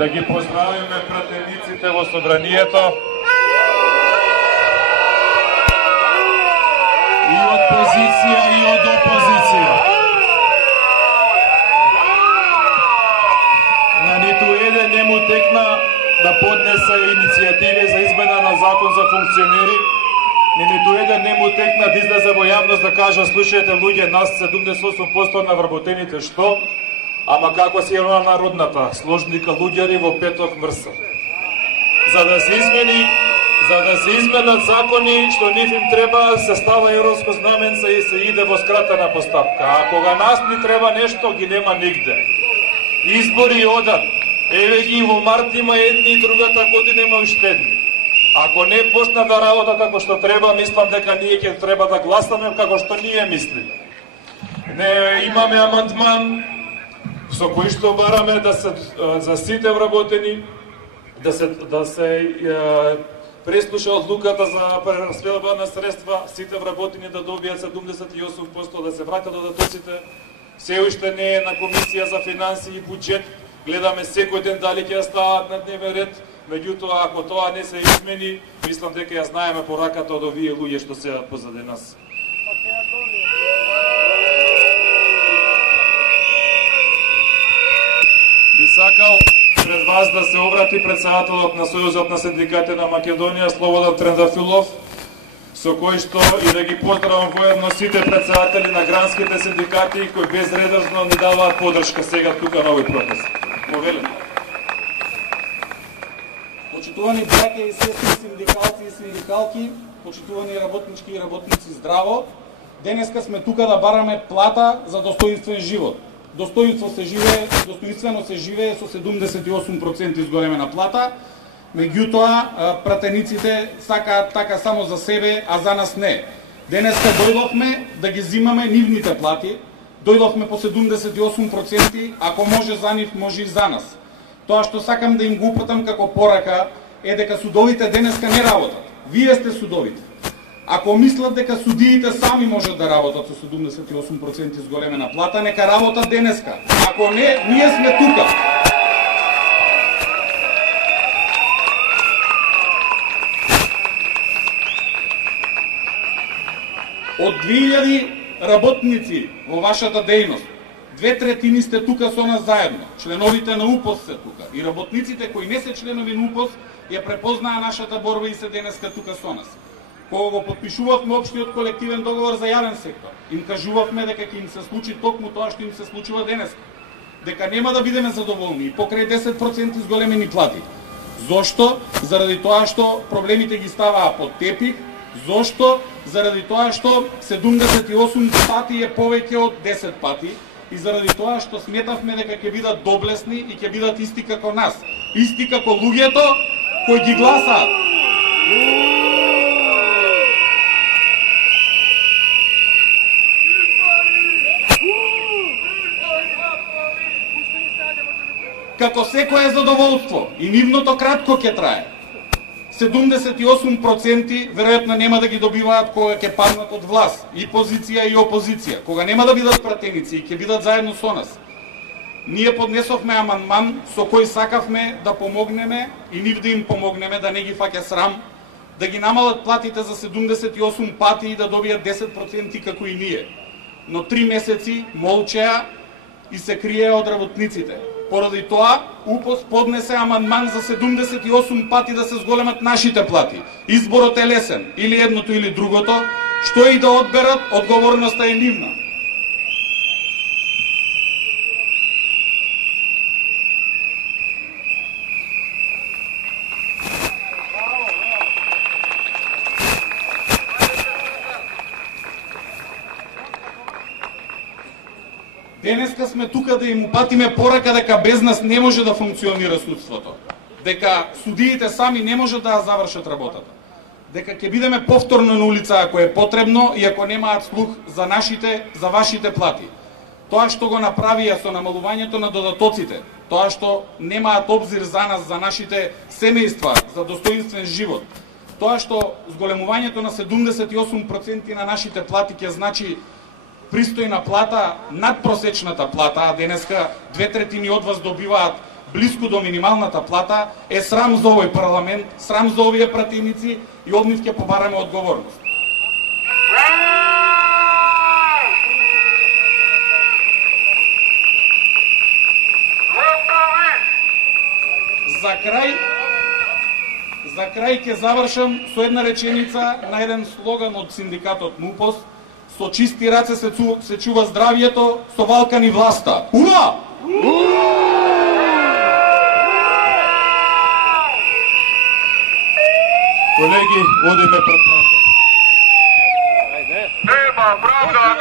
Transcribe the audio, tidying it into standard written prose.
да ги поздравиме пратениците во собранието и од позиција и од опозиција. На ниту еден не му текна да поднесе иницијативи за измена на закон за функционери, ниту еден не му текна да излезе во јавност да кажа: слушајте луѓе, нас 78% на вработените што? Ама како си една народната, сложни калуѓари во петок мрса. За да се изменат закони што нив им треба, се става европско знаменце и се иде во скратена постапка. А кога нас ни треба нешто, ги нема нигде. Избори одат. Еве ги во март има едни и другата година има уште едни. Ако не почна да работа како што треба, мислам дека ние ќе треба да гласаме како што ние мислиме. Не имаме амандман со кој што бараме да се за сите вработени да се преслуша одлуката за прераспределба на средства, сите вработени да добијат 78%, да се вратат додатоците. Се уште не е на комисија за финансии и буџет. Гледаме секој ден дали ќе стават на дневен ред. Меѓутоа, ако тоа не се измени, мислам дека ја знаеме пораката од овие луѓе што се позади нас. Би сакал пред вас да се обрати председателот на Сојузот на синдикатите на Македонија, Слободан Трендафилов, со кој што и да ги поздравам воедно сите председатели на гранските синдикати кои безредовно ни даваат поддршка сега тука на овој протест. Мовелен. Почитувани браќа и сестри синдикалци и синдикалки, почитувани работнички и работници, здраво! Денеска сме тука да бараме плата за достоинствен живот. Достоинствено се живее со 78% изголемена плата, меѓутоа пратениците сакаат така само за себе, а за нас не. Денеска дојдовме да ги зимаме нивните плати, дојдовме по 78%, ако може за нив, може и за нас. Тоа што сакам да им го упатам како порака е дека судовите денеска не работат. Вие сте судовите. Ако мислат дека судиите сами можат да работат со 78% изголемена плата, нека работат денеска. Ако не, ние сме тука. Од 2000 работници во вашата дејност, 2/3 сте тука со нас заедно. Членовите на УПОС се тука. И работниците кои не се членови на УПОС ја препознаа нашата борба и се денеска тука со нас. Кога го подпишувавме општиот колективен договор за јавен сектор, им кажувавме дека ќе им се случи токму тоа што им се случува денес. Дека нема да бидеме задоволни и покрај 10% изголемени плати. Зошто? Заради тоа што проблемите ги ставаа под тепих. Зошто? Заради тоа што 78 пати е повеќе од 10 пати. И заради тоа што сметавме дека ќе бидат доблесни и ќе бидат исти како нас. Исти како луѓето кои ги гласаат. Како секое задоволство, и нивното кратко ќе трае. 78% веројатно нема да ги добиваат кога ќе паднат од власт, и позиција и опозиција, кога нема да бидат пратеници и ќе бидат заедно со нас. Ние поднесовме амандман со кој сакавме да помогнеме и нив да им помогнеме, да не ги фаќа срам, да ги намалат платите за 78 пати и да добијат 10% како и ние. Но 3 месеци молчеа и се криеа од работниците. Поради тоа, УПОС поднесе амандман за 78 пати да се зголемат нашите плати. Изборот е лесен, или едното или другото, што и да одберат, одговорноста е нивна. Денеска сме тука да им упатиме порака дека без нас не може да функционира судството. Дека судиите сами не можат да завршат работата. Дека ќе бидеме повторно на улица ако е потребно и ако немаат слух за вашите плати. Тоа што го направија со намалувањето на додатоците, тоа што немаат обзир за нас, за нашите семејства, за достоинствен живот, тоа што зголемувањето на 78% на нашите плати ќе значи пристојна плата над просечната плата, а денеска 2/3 од вас добиваат близко до минималната плата, е срам за овој парламент, срам за овие пратеници и од нив ќе побараме одговорност. За крај ќе завршам со една реченица на еден слоган од синдикатот МУПОС: со чисти раце се чува здравието, со валкани власта. Ура! Колеги, одиме пред правда. Нема правда